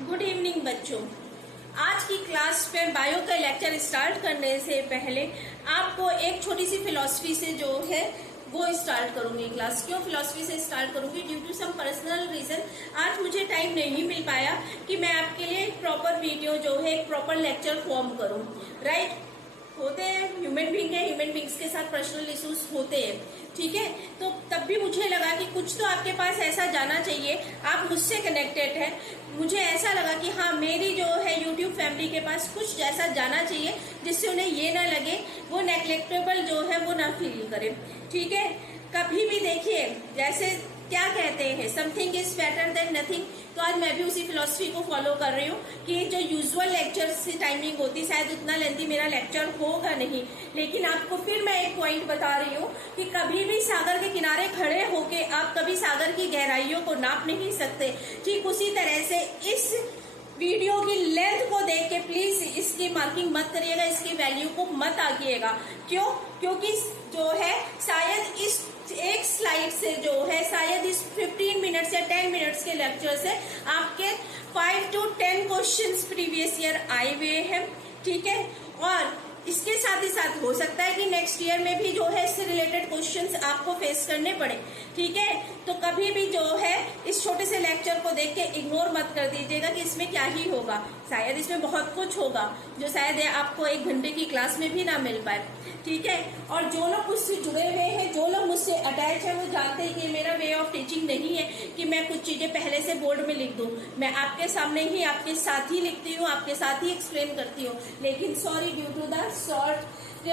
Good evening बच्चों। आज की क्लास में बायो का लेक्चर स्टार्ट करने से पहले आपको एक छोटी सी फिलॉसफी से जो है वो स्टार्ट करूंगी। क्लास क्यों फिलॉसफी से स्टार्ट करूंगी? Due to some personal reason आज मुझे टाइम नहीं मिल पाया कि मैं आपके लिए एक प्रॉपर वीडियो जो है एक प्रॉपर लेक्चर फॉर्म करूं। राइट, होते हैं, ह्यूमन बींग है, ह्यूमन बींग्स के साथ पर्सनल इश्यूज होते हैं, ठीक है। तो तब भी मुझे लगा कि कुछ तो आपके पास ऐसा जाना चाहिए, आप मुझसे कनेक्टेड है, मुझे ऐसा लगा कि हाँ मेरी जो है यूट्यूब फैमिली के पास कुछ ऐसा जाना चाहिए जिससे उन्हें ये ना लगे, वो नेग्लेक्टेबल जो है वो ना फील करे, ठीक है। कभी भी देखिए, जैसे क्या कहते हैं, something is better than nothing. तो आज मैं भी उसी फिलॉसफी को फॉलो कर रही हूँ कि जो यूजुअल लेक्चर की टाइमिंग होती, शायद उतना लेंथी मेरा लेक्चर होगा नहीं, लेकिन आपको फिर मैं एक पॉइंट बता रही हूँ कि कभी भी सागर के किनारे खड़े होके आप कभी सागर की गहराइयों को नाप नहीं सकते। ठीक उसी तरह से इस वीडियो की लेंथ को देख के प्लीज इसकी मार्किंग मत करिएगा, इसकी वैल्यू को मत आंकिएगा। क्यों? क्योंकि जो है शायद इस एक स्लाइड से जो है शायद इस 15 मिनट्स या 10 मिनट्स के लेक्चर से आपके 5 to 10 क्वेश्चंस प्रीवियस ईयर आए हुए हैं, ठीक है। और इसके साथ ही साथ हो सकता है कि नेक्स्ट ईयर में भी जो है इससे रिलेटेड क्वेश्चंस आपको फेस करने पड़े, ठीक है। तो कभी भी जो है इस छोटे से लेक्चर को देख के इग्नोर मत कर दीजिएगा कि इसमें क्या ही होगा, शायद इसमें बहुत कुछ होगा जो शायद आपको 1 घंटे की क्लास में भी ना मिल पाए, ठीक है। और जो लोग मुझसे जुड़े हुए हैं, जो लोग मुझसे अटैच है, वो जानते हैं कि मेरा वे ऑफ टीचिंग नहीं है कि मैं कुछ चीजें पहले से बोर्ड में लिख दूं। मैं आपके सामने ही आपके साथ ही लिखती हूँ, आपके साथ ही एक्सप्लेन करती हूँ, लेकिन sorry due to the short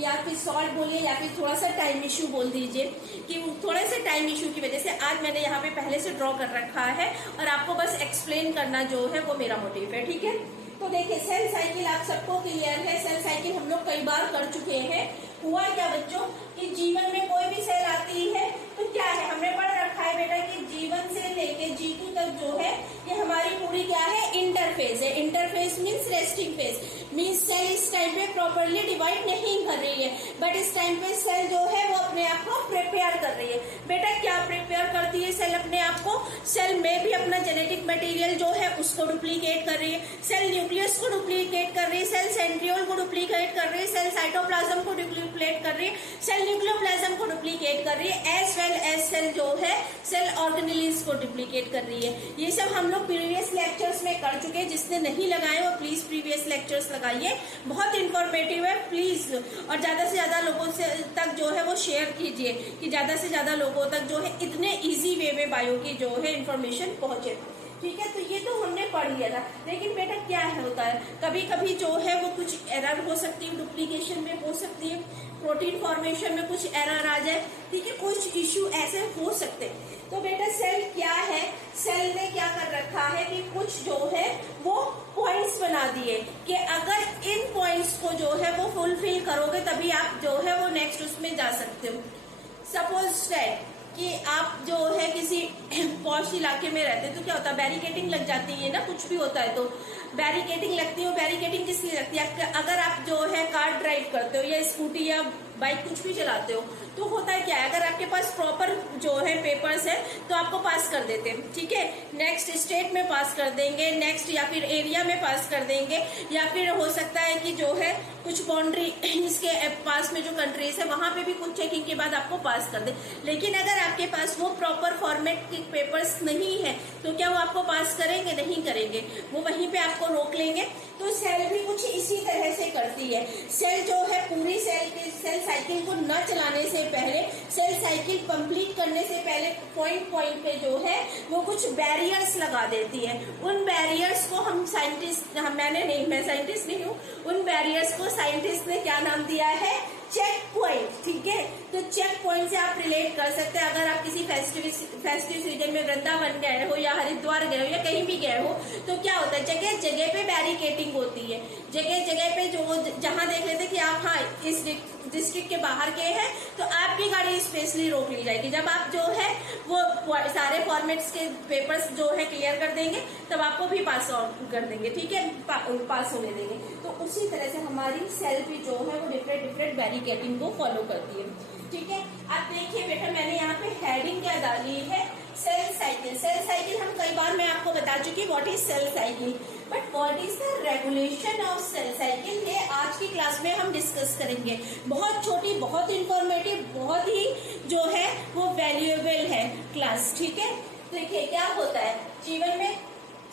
या फिर शॉर्ट बोलिए या फिर थोड़ा सा टाइम इशू बोल दीजिए कि थोड़े से टाइम इशू की वजह से आज मैंने यहाँ पे पहले से ड्रॉ कर रखा है और आपको बस एक्सप्लेन करना जो है वो मेरा मोटिव है, ठीक है। तो देखिए, सेल साइकिल आप सबको क्लियर है, सेल साइकिल हम लोग कई बार कर चुके हैं। हुआ क्या बच्चों कि जीवन में कोई भी सेल आती है तो क्या है, हमने पढ़ रखा है बेटा कि जीवन से लेके जीतू तक जो है ये हमारी पूरी क्या है, इंटरफेस है। Interface means resting phase, means cell इस टाइम पे प्रॉपरली डिवाइड नहीं कर रही है, बट इस टाइम पे सेल जो है वो अपने आप को प्रिपेयर कर रही है। बेटा क्या प्रिपेयर करती है सेल अपने आप को? सेल में भी अपना जेनेटिक मटेरियल जो है उसको डुप्लीकेट कर रही है, सेल न्यूक्लियस को डुप्लीकेट कर रही है, सेल सेंट्रियोल को डुप्लीकेट कर रही है, सेल साइटोप्लाज्म को डुप्लीकेट कर रही है, सेल न्यूक्लियोप्लाज्म को डुप्लीकेट कर रही है, एज वेल एज सेल जो है सेल ऑर्गेनेल्स को डुप्लीकेट कर रही है। ये सब हम लोग प्रीवियस लेक्चर्स में कर चुके हैं, जिसने नहीं लगाए वो प्लीज प्रीवियस लेक्चर्स लगाइए, बहुत इंफॉर्मेटिव है प्लीज। और ज्यादा से ज्यादा लोगों से तक जो है वो शेयर कीजिए कि ज्यादा से ज्यादा लोगों तक जो है इतने इजी वे में बायो की जो है इंफॉर्मेशन पहुंचे, ठीक है। तो ये तो हमने पढ़ लिया था, लेकिन बेटा क्या है होता है कभी कभी जो है वो कुछ एरर हो सकती है, डुप्लीकेशन में हो सकती है, प्रोटीन फॉर्मेशन में कुछ एरर आ जाए, ठीक है, कुछ इश्यू ऐसे हो सकते हैं। तो बेटा सेल क्या है, सेल ने क्या कर रखा है कि कुछ जो है वो पॉइंट्स बना दिए कि अगर इन पॉइंट्स को जो है वो फुलफिल करोगे तभी आप जो है वो नेक्स्ट उसमें जा सकते हो। सपोज दैट कि आप जो है किसी पॉश इलाके में रहते हैं तो क्या होता है, बैरिकेटिंग लग जाती है ना, कुछ भी होता है तो बैरिकेटिंग लगती है। बैरिकेटिंग किस लिए लगती है? अगर आप जो है कार ड्राइव करते हो या स्कूटी या बाइक कुछ भी चलाते हो तो होता है क्या है, अगर आपके पास प्रॉपर जो है पेपर्स है तो आपको पास कर देते हैं, ठीक है, नेक्स्ट स्टेट में पास कर देंगे, नेक्स्ट या फिर एरिया में पास कर देंगे, या फिर हो सकता है कि जो है कुछ बाउंड्री इसके पास में जो कंट्रीज है वहां पे भी कुछ चेकिंग के बाद आपको पास कर दे। लेकिन अगर आपके पास वो प्रॉपर फॉर्मेट के पेपर्स नहीं है तो क्या वो आपको पास करेंगे? नहीं करेंगे, वो वहीं पे आपको रोक लेंगे। तो सेल भी कुछ इसी तरह से करती है। सेल जो है पूरी सेल साइकिल को न चलाने से पहले, सेल साइकिल कंप्लीट करने से पहले पॉइंट पॉइंट पे जो है वो कुछ बैरियर्स लगा देती है। उन बैरियर्स को हम साइंटिस्ट, मैं साइंटिस्ट नहीं हूँ, उन बैरियर्स को साइंटिस्ट ने क्या नाम दिया है? चेक पॉइंट, ठीक है। तो चेक पॉइंट से आप रिलेट कर सकते हैं। अगर आप किसी फेस्टिव सीजन में वृंदावन गए हो या हरिद्वार गए हो या कहीं भी गए हो तो क्या होता है, जगह जगह पे बैरिकेटिंग होती है, जगह जगह पे जो जहां देख लेते कि आप हाँ इस डिस्ट्रिक्ट के बाहर के हैं तो आपकी गाड़ी स्पेशली रोक ली जाएगी। जब आप जो है वो सारे फॉर्मेट्स के पेपर्स जो है क्लियर कर देंगे तब आपको भी पास कर देंगे, ठीक है, पास होने देंगे। तो उसी तरह से हमारी सेल भी जो है वो डिफरेंट बैरिकेटिंग को फॉलो करती है, ठीक है। अब देखिए बेटा, मैंने यहाँ पे हेडिंग क्या डाली है सेल साइकिल। सेल साइकिल हम कई बार मैं आपको बता चुकी what is cell cycle, but what is the regulation of cell cycle, ये आज की क्लास में हम डिस्कस करेंगे। बहुत छोटी, बहुत इंफॉर्मेटिव, बहुत ही जो है वो वैल्यूएबल है क्लास, ठीक है। देखिए क्या होता है, जीवन में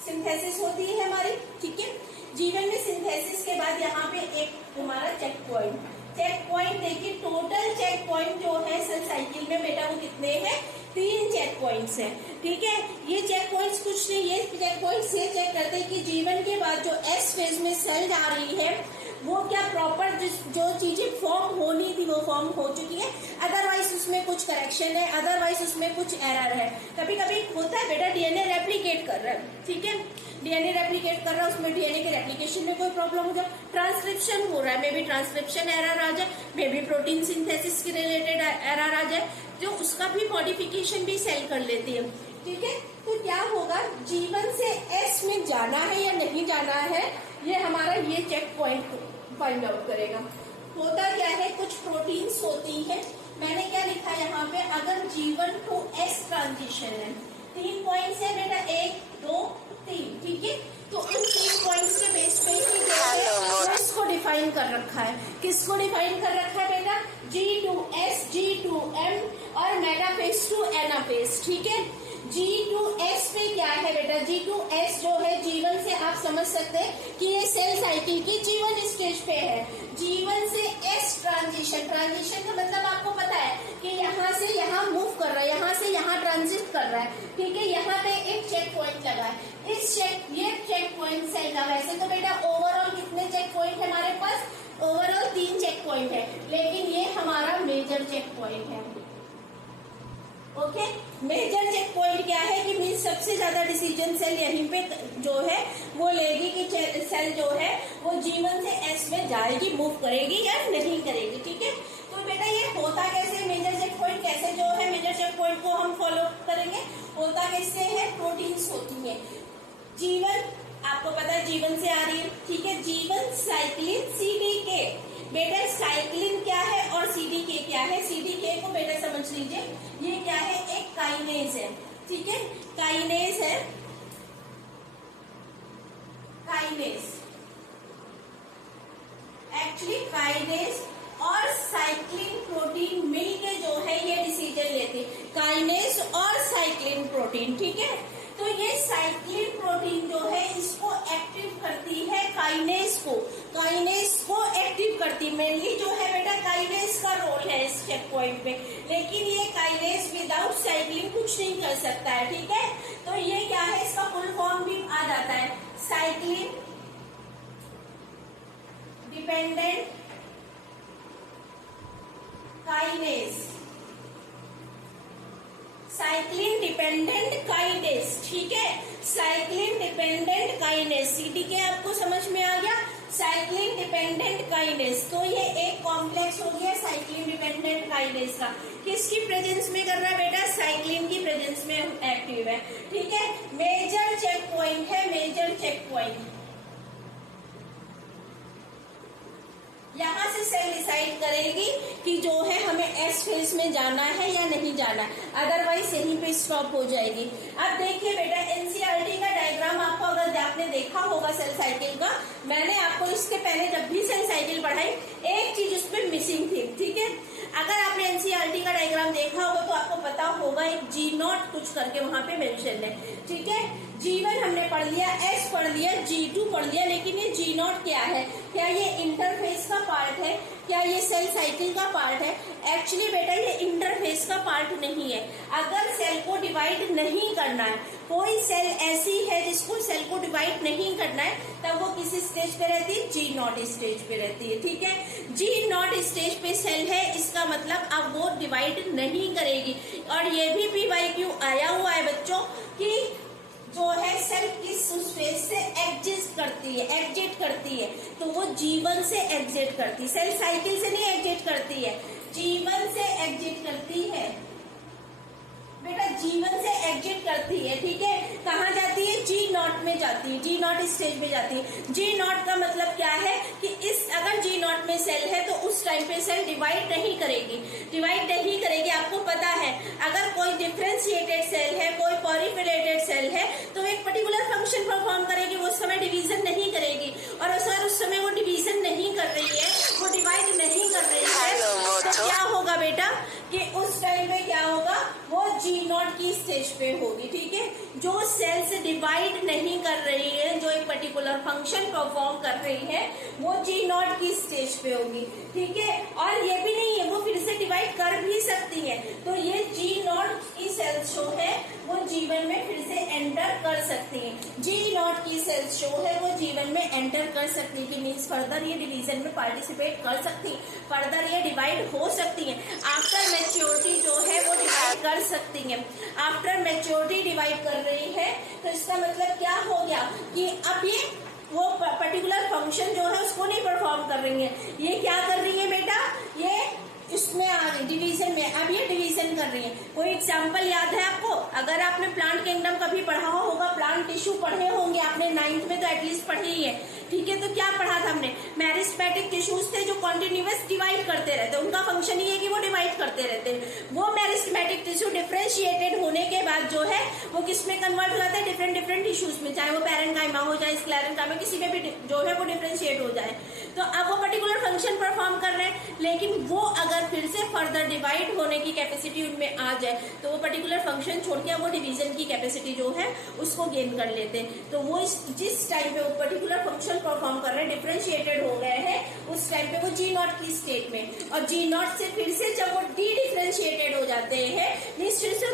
सिंथेसिस होती है हमारी, ठीक है। जीवन में सिंथेसिस के बाद यहाँ पे एक हमारा चेक पॉइंट देखिए, टोटल चेक पॉइंट जो है सेल साइकिल में बेटा वो कितने हैं, 3 चेक पॉइंट्स हैं, ठीक है। ये चेक पॉइंट्स कुछ नहीं, ये चेक पॉइंट्स ये चेक करते हैं कि जीवन के बाद जो एस फेज में सेल जा रही है वो क्या प्रॉपर जो चीजें फॉर्म होनी थी वो फॉर्म हो चुकी है, अदरवाइज उसमें कुछ करेक्शन है, अदरवाइज उसमें कुछ एरर है। कभी कभी होता है बेटा डीएनए रेप्लिकेट कर रहा है, ठीक है, डीएनए रेप्लिकेट कर रहा है, उसमें डीएनए के रेप्लिकेशन में कोई प्रॉब्लम हो जाए, ट्रांसक्रिप्शन हो रहा है, मे बी ट्रांसक्रिप्शन एरर आ जाए, मे बी प्रोटीन सिंथेसिस के रिलेटेड एरर आ जाए, जो उसका भी मॉडिफिकेशन भी सेल कर लेती है, ठीक है। तो क्या होगा, जीवन से एस में जाना है या नहीं जाना है, ये हमारा ये चेक पॉइंट फाइंड आउट करेगा। होता क्या है, कुछ प्रोटीन्स होती है, मैंने क्या लिखा यहाँ पे, अगर जीवन टू एस ट्रांजिशन है, 3 पॉइंट्स है बेटा, 1 2 3, ठीक है। तो उन 3 पॉइंट्स के बेस पे ही जो है इसको डिफाइन कर रखा है। किसको डिफाइन कर रखा है बेटा, G to S, G to M और मेटाफेज टू एनाफेज, ठीक है। G to S पे क्या है बेटा, G to S जो है जीवन से, आप समझ सकते हैं कि ये सेल साइकिल की जीवन स्टेज पे है। जीवन से S ट्रांजिशन का मतलब आपको पता है कि यहाँ से यहाँ मूव कर रहा है, यहाँ से यहाँ ट्रांजिट कर रहा है, ठीक है। यहाँ पे एक चेक पॉइंट लगा है, ये चेक पॉइंट सेल का, वैसे तो बेटा ओवरऑल कितने चेक पॉइंट है हमारे पास, ओवरऑल 3 चेक पॉइंट है, लेकिन ये हमारा मेजर चेक पॉइंट है, ओके। मेजर चेक पॉइंट क्या है कि मीन सबसे ज्यादा डिसीजन सेल यहीं पे जो है वो लेगी कि सेल जो है वो जीवन से एस में जाएगी, मूव करेगी या नहीं करेगी, ठीक है। तो बेटा ये होता कैसे, मेजर चेक पॉइंट कैसे जो है मेजर चेक पॉइंट को हम फॉलो करेंगे, होता कैसे है, प्रोटीन्स होती है। जीवन आपको पता है जीवन से आ रही है, ठीक है। जीवन साइक्लिन CDK, बेटा साइक्लिन क्या है और CDK क्या है, CDK को बेटा समझ लीजिए, ये क्या है, एक काइनेज है, ठीक है, काइनेज है, काइनेज एक्चुअली काइनेज और साइक्लिन प्रोटीन मिलके जो है ये डिसीजन लेते, काइनेज और साइक्लिन प्रोटीन, ठीक है। तो ये साइक्लिन प्रोटीन जो है इसको एक्टिव करती है काइनेज को एक्टिव करती, मेनली जो है बेटा काइनेज का रोल है इस चेक पॉइंट पे, लेकिन ये काइनेज विदाउट साइक्लिन कुछ नहीं कर सकता है, ठीक है। तो ये क्या है, इसका फुल फॉर्म भी आ जाता है, cyclin dependent kinase, cyclin dependent kinase, ठीक है, साइक्लिन डिपेंडेंट काइनेज, CDK आपको समझ में आ गया, साइक्लिन डिपेंडेंट काइनेज। तो ये एक कॉम्प्लेक्स हो गया साइक्लिन डिपेंडेंट काइनेज का, किसकी प्रेजेंस में कर रहा है बेटा, साइक्लिन की प्रेजेंस में एक्टिव है, ठीक है। मेजर चेक पॉइंट है, मेजर चेक पॉइंट, यहाँ से सेल डिसाइड करेगी कि जो है हमें एस फेज में जाना है या नहीं जाना है, अदरवाइज यहीं पे स्टॉप हो जाएगी। अब देखिए बेटा एनसीईआरटी का डायग्राम आपको अगर आपने देखा होगा सेल साइकिल का, मैंने आपको इसके पहले जब भी सेल साइकिल पढ़ाई एक चीज उसमें मिसिंग थी, ठीक है। अगर आपने एनसीईआरटी का डायग्राम देखा होगा तो आपको पता होगा एक G0 कुछ करके वहां पे मेंशन है, ठीक है। G1 हमने पढ़ लिया, S पढ़ लिया, G2 पढ़ लिया, लेकिन ये G0 क्या है, क्या ये इंटरफेस का पार्ट है, क्या ये सेल साइकिल का पार्ट है? एक्चुअली बेटा ये इंटरफेस का पार्ट नहीं है। अगर सेल को डिवाइड नहीं करना है, कोई सेल ऐसी है जिसको सेल को डिवाइड नहीं करना है, तब वो किस स्टेज पे रहती है, G0 स्टेज पे रहती है, ठीक है। G0 स्टेज पे सेल है, इसका मतलब अब वो डिवाइड नहीं करेगी। और ये भी PYQ आया हुआ है बच्चों कि जो है सेल किस फेज से एग्जिट करती है, तो वो G1 से एग्जिट करती है, सेल साइकिल से नहीं एग्जिट करती है, G1 से एग्जिट करती है बेटा, G1 से एग्जिट करती है, ठीक है। कहाँ जाती है, G0 में जाती है, G0 स्टेज में जाती है। G0 का मतलब क्या है कि इस अगर जी नॉट में सेल है तो उस टाइम पे सेल डिवाइड नहीं करेगी। आपको पता है अगर कोई डिफरेंशिएटेड सेल है, कोई पॉलीफिलेटेड सेल है, तो एक पर्टिकुलर फंक्शन परफॉर्म करेगी, वो उस समय डिवीजन नहीं करेगी। और अगर उस समय वो डिवीजन नहीं कर रही है, वो डिवाइड नहीं कर रही है, तो क्या होगा बेटा कि उस टाइम पे क्या होगा, वो जी नॉट की स्टेज पे होगी। ठीक है, जो सेल्स डिवाइड नहीं कर रही है, जो एक पर्टिकुलर फंक्शन परफॉर्म कर रही है, वो जी नॉट की स्टेज पे होगी। ठीक है, और ये भी नहीं है, वो फिर से डिवाइड कर भी सकती है। तो ये जी नॉट की सेल्स जो है वो जीवन में फिर से एंटर कर सकती है। जी नॉट की सेल्स जो है वो जीवन में एंटर कर सकती है, मीन्स फर्दर ये डिवीजन में पार्टिसिपेट कर सकती है, फर्दर ये डिवाइड हो सकती है। आफ्टर मैच्योरिटी जो है वो डिवाइड कर सकती है। आफ्टर मैच्योरिटी डिवाइड कर रही है, तो इसका मतलब क्या हो गया कि अब ये वो पर्टिकुलर फंक्शन जो है उसको नहीं परफॉर्म कर रही है। ये क्या कर रही है बेटा, ये इसमें आ गई डिवीजन में, अब ये डिवीजन कर रही है। कोई एग्जांपल याद है आपको? अगर आपने प्लांट किंगडम कभी पढ़ा होगा, प्लांट टिश्यू पढ़े होंगे आपने, 9th में तो एटलीस्ट पढ़ी ही है। ठीक है, तो क्या पढ़ा था हमने? मेरिस्टेमेटिक टिश्यूज थे जो कॉन्टिन्यूअस डिवाइड करते रहते, उनका फंक्शन ही है कि वो डिवाइड करते रहते। वो मेरिस्टेमेटिक टिश्यू डिफरेंशिएटेड होने के बाद जो है वो किस में कन्वर्ट हो जाता है, डिफरेंट टिश्यूज में, चाहे वो पैरेन्काइमा हो जाए, स्क्लेरेन्काइमा, किसी में भी जो है वो डिफरेंशिएट हो जाए। तो अब वो पर्टिकुलर फंक्शन परफॉर्म कर रहे हैं, लेकिन वो अगर फिर से फर्दर डिवाइड होने की कैपेसिटी उनमें आ जाए तो वो पर्टिकुलर फंक्शन छोड़ के वो डिवीजन की कैपेसिटी जो है उसको गेन कर लेते हैं। तो वो जिस टाइम पे वो पर्टिकुलर फंक्शन परफॉर्म कर रहे हैं, डिफरेंशिएटेड हो गए हैं, उस टाइम पे वो जी नॉट की स्टेट में, और जी नॉट से फिर से जब वो डी डिफरेंशिएटेड हो जाते हैं,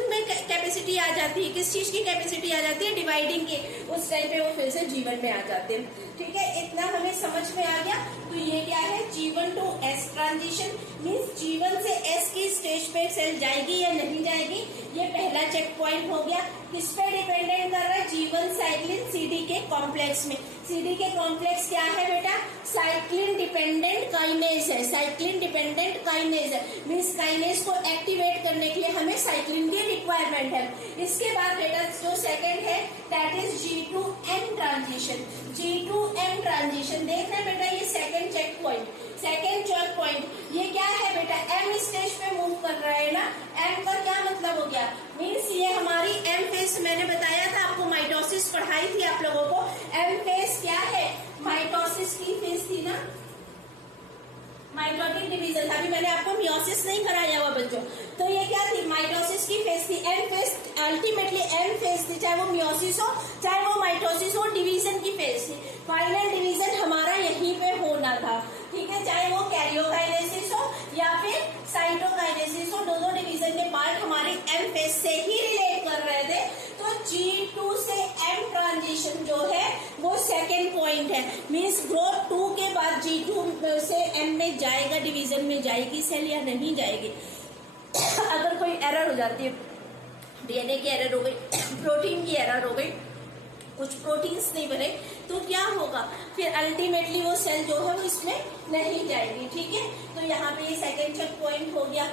में कैपेसिटी आ जाती है, किस चीज की कैपेसिटी आ जाती है, डिवाइडिंग की, उस टाइम पे वो फिर से जीवन में आ जाते हैं। ठीक है, इतना हमें समझ में आ गया। तो ये क्या है, जीवन टू एस ट्रांजिशन, मीन्स जीवन से एस की स्टेज पे सेल जाएगी या नहीं जाएगी, ये पहला चेक पॉइंट हो गया। किस पे डिपेंडेंट कर रहा है, जीवन साइक्लिन सीडी के कॉम्प्लेक्स में। सीडी के कॉम्प्लेक्स क्या है बेटा, साइक्लिन डिपेंडेंट काइनेज है, साइक्लिन डिपेंडेंट काइनेज है, मीन्स काइनेज को एक्टिवेट करने के लिए हमें साइक्लिन की रिक्वायरमेंट है। इसके बाद बेटा जो सेकंड है that is G2M transition. G2M transition देख रहे हैं बेटा, ये second check point, second check point ये क्या है बेटा, M स्टेज पे मूव कर रहा है ना। M का क्या मतलब हो गया, मीन्स ये हमारी M फेज, मैंने बताया था आपको, माइटोसिस पढ़ाई थी आप लोगों को। M फेज क्या है, माइटोसिस की फेज थी ना, माइटोटिक डिवीजन। अभी मैंने आपको मियोसिस नहीं कराया हुआ बच्चों, तो ये क्या थी, माइटोसिस की फेज थी। M phase ultimately M phase थी, चाहे वो मियोसिस हो चाहे वो माइटोसिस हो, डिवीजन की फेज थी। फाइनल डिवीजन हमारा यहीं पे होना था। ठीक है, चाहे वो कैरियोकाइनेसिस हो या फिर साइटोकाइनेसिस हो, दोनों डिवीजन के पार्ट हमारे एम फेज से ही रिलेट कर रहे थे। तो G2 से M ट्रांजिशन जो है वो सेकेंड पॉइंट है, मीन्स ग्रोथ 2 के बाद G2 से M में जाएगा, डिवीजन में जाएगी सेल या नहीं जाएगी। अगर कोई एरर हो जाती है, डीएनए की एरर हो गई, प्रोटीन की एरर हो गई, कुछ प्रोटीन्स नहीं बने, तो क्या होगा, फिर अल्टीमेटली वो सेल जो है वो इसमें नहीं जाएगी। ठीक है, तो यहाँ पे ये सेकेंड चेक पॉइंट हो गया।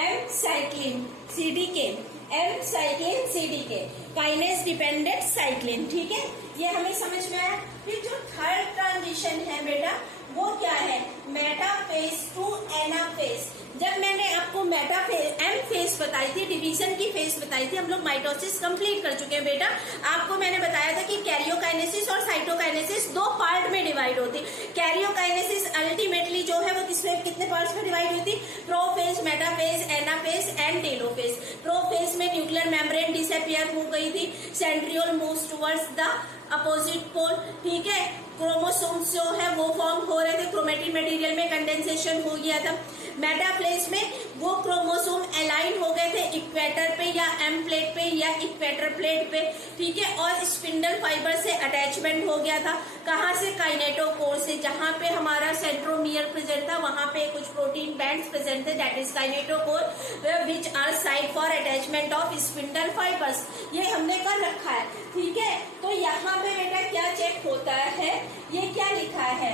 M cyclin CDK, M cyclin CDK, kinase dependent cyclin. ठीक है, ये हमें समझ में आया। फिर जो थर्ड ट्रांजिशन है बेटा वो क्या है, मेटाफेज टू एनाफेज। जब मैंने आपको मेटाफेज एम फेज बताई थी, डिवीजन की फेज बताई थी, हम लोग माइटोसिस कंप्लीट कर चुके हैं बेटा। आपको मैंने बताया था कि कैरियोकाइनेसिस और साइटोकाइनेसिस दो पार्ट में डिवाइड होती। कैरियोकाइनेसिस अल्टीमेटली जो है वो कितने पार्ट्स में डिवाइड हुई थी, prophase, metaphase, anaphase and telophase. Prophase में न्यूक्लियर मेम्ब्रेन डिसअपियर हो गई थी, centriole moves towards the opposite pole. ठीक है, क्रोमोसोम्स जो है वो फॉर्म हो रहे थे, क्रोमेटिन मटेरियल में कंडेंसेशन हो गया था। मेटाप्लेस में वो क्रोमोसोम अलाइन हो गए थे इक्वेटर पे या एम प्लेट पे या इक्वेटर प्लेट पे। ठीक है, और स्पिंडल फाइबर से अटैचमेंट हो गया था, कहाँ से, काइनेटोकोर से, जहां पे हमारा सेंट्रोमियर प्रेजेंट था वहां पे कुछ प्रोटीन बैंड्स प्रेजेंट थे, that is kinetochore which are site for attachment of spindle fibres. ये हमने कर रखा है। ठीक है, तो यहाँ पे बेटा क्या चेक होता है, ये क्या लिखा है,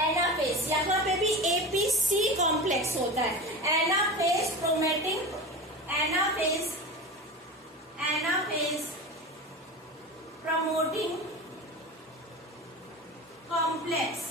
एनाफेज। यहाँ पे भी APC कॉम्प्लेक्स होता है, एनाफेज प्रोमेटिंग, एनाफेज प्रमोटिंग कॉम्प्लेक्स।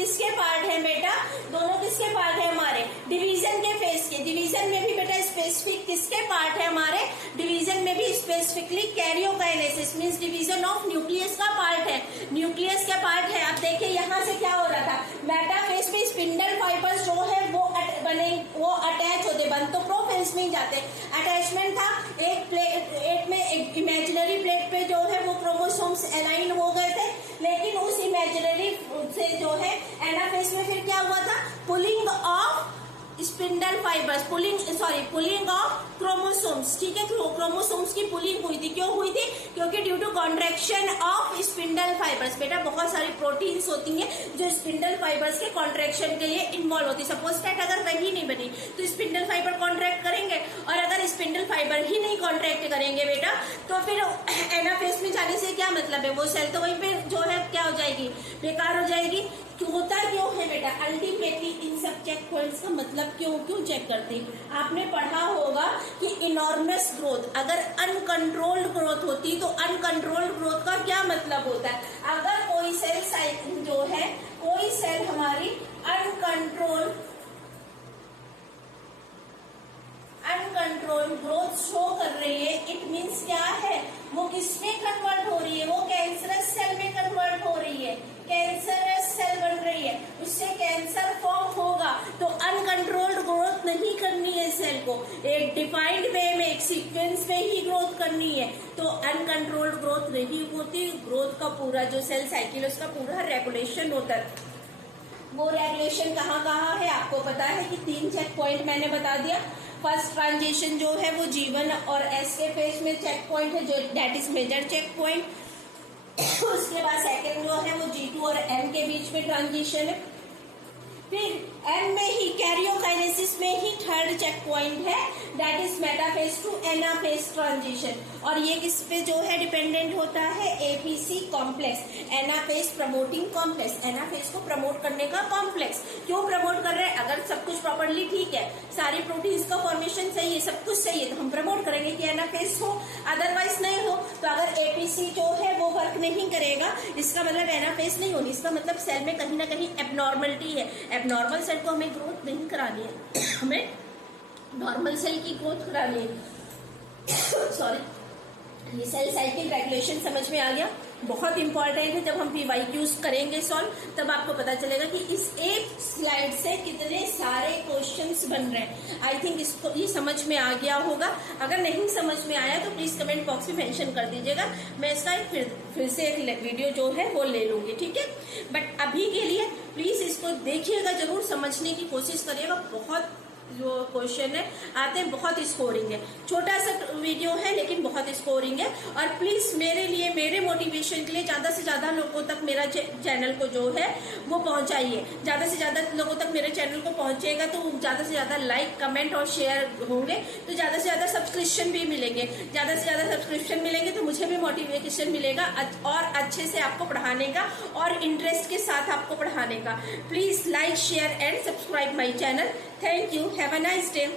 किसके पार्ट है बेटा, दोनों किसके पार्ट है हमारे, डिवीजन के फेज के। डिवीजन में भी बेटा स्पेसिफिक किसके पार्ट है हमारे, डिवीजन में भी specifically karyokinesis means division of nucleus का पार्ट है, न्यूक्लियस का पार्ट है। अब देखिए यहाँ से क्या हो रहा था, मेटाफेज में स्पिंडल फाइबर्स जो है वो अटैच होते, बंद तो प्रोफेज में ही जाते, अटैचमेंट था। एक प्लेट में एक इमेजिनरी प्लेट पे जो है वो क्रोमोसोम्स अलाइन हो गए थे, लेकिन उस इमेजिनरी से जो है एनाफेज में फिर क्या हुआ था, pulling of spindle fibres, pulling of chromosomes, ठीक है, क्रोमोसोम्स की पुलिंग हुई थी। क्यों हुई थी, क्योंकि due to contraction of spindle fibres. बेटा बहुत सारी प्रोटीन्स होती हैं जो स्पिंडल फाइबर्स के कॉन्ट्रैक्शन के लिए इन्वॉल्व होती है। सपोज दैट अगर वही नहीं बनी तो स्पिंडल फाइबर कॉन्ट्रैक्ट करेंगे, और अगर स्पिंडल फाइबर ही नहीं कॉन्ट्रैक्ट करेंगे बेटा तो फिर एनाफेज में जाने से क्या मतलब है, वो सेल तो वहीं पे जो है क्या हो जाएगी, बेकार हो जाएगी। होता क्यों है बेटा, अल्टीमेटली इन सब चेक पॉइंट्स का मतलब क्यों चेक करते हैं। आपने पढ़ा होगा कि इनॉर्मस ग्रोथ, अगर अनकंट्रोल्ड ग्रोथ होती तो अनकंट्रोल्ड ग्रोथ का क्या मतलब होता है, अगर कोई सेल साइकिल जो है, कोई सेल हमारी अनकंट्रोल्ड ग्रोथ शो कर रही है, इट मीन्स क्या है, वो किसमें कन्वर्ट हो रही है, वो कैंसरस सेल में कन्वर्ट हो रही है, कैंसरस सेल बन रही है, उससे कैंसर फॉर्म होगा। तो अनकंट्रोल्ड ग्रोथ नहीं करनी है सेल को, एक डिफाइंड वे में, एक सीक्वेंस में ही ग्रोथ करनी है। तो अनकंट्रोल्ड ग्रोथ नहीं होती, ग्रोथ का पूरा जो सेल साइकिल है उसका पूरा रेगुलेशन होता है। वो रेगुलेशन कहाँ है आपको पता है कि 3 चेक पॉइंट मैंने बता दिया। फर्स्ट ट्रांजिशन जो है वो G1 और S के फेज में चेक पॉइंट है, जो that is major check point. उसके बाद सेकंड जो है वो G2 और M के बीच में ट्रांजिशन है। फिर M में ही कैरियोकाइनेसिस में ही थर्ड चेक पॉइंट है, that is metaphase two anaphase transition. और ये किस पे जो है डिपेंडेंट होता है, APC complex, anaphase promoting complex, anaphase को प्रमोट करने का कॉम्प्लेक्स। क्यों प्रमोट कर रहे हैं, अगर सब कुछ प्रॉपरली ठीक है, सारी प्रोटीन्स का फॉर्मेशन सही है, सब कुछ सही है, तो हम प्रमोट करेंगे कि एनाफेज हो, अदरवाइज नहीं हो। तो अगर APC जो है वो वर्क नहीं करेगा, इसका मतलब एनाफेज नहीं होगी, इसका मतलब सेल में कहीं ना कहीं एबनॉर्मलिटी है। एबनॉर्मल सेल को हमें ग्रोथ नहीं करानी है, हमें नॉर्मल सेल की ग्रोथ करानी है। सॉरी, ये सेल साइकिल रेगुलेशन समझ में आ गया, बहुत इंपॉर्टेंट है। जब हम PYQs करेंगे सॉल्व तब आपको पता चलेगा कि इस एक स्लाइड से कितने सारे क्वेश्चंस बन रहे हैं। आई थिंक इसको ये समझ में आ गया होगा। अगर नहीं समझ में आया तो प्लीज कमेंट बॉक्स में मेंशन कर दीजिएगा, मैं इसका फिर से एक वीडियो जो है वो ले लूंगी, ठीक है। बट अभी के लिए प्लीज इसको देखिएगा, जरूर समझने की कोशिश करिएगा। बहुत जो क्वेश्चन है आते हैं, बहुत स्कोरिंग है, छोटा सा वीडियो है लेकिन बहुत स्कोरिंग है। और प्लीज मेरे लिए, मेरे मोटिवेशन के लिए ज्यादा से ज्यादा लोगों तक मेरा चैनल को जो है वो पहुंचाइए। ज्यादा से ज्यादा लोगों तक मेरे चैनल को पहुंचेगा तो ज्यादा से ज्यादा लाइक, कमेंट और शेयर होंगे, तो ज्यादा से ज्यादा सब्सक्रिप्शन भी मिलेंगे। ज्यादा से ज्यादा सब्सक्रिप्शन मिलेंगे तो मुझे भी मोटिवेशन मिलेगा और अच्छे से आपको पढ़ाने का और इंटरेस्ट के साथ आपको पढ़ाने का। Please like, share and subscribe my channel. Thank you. Have a nice day.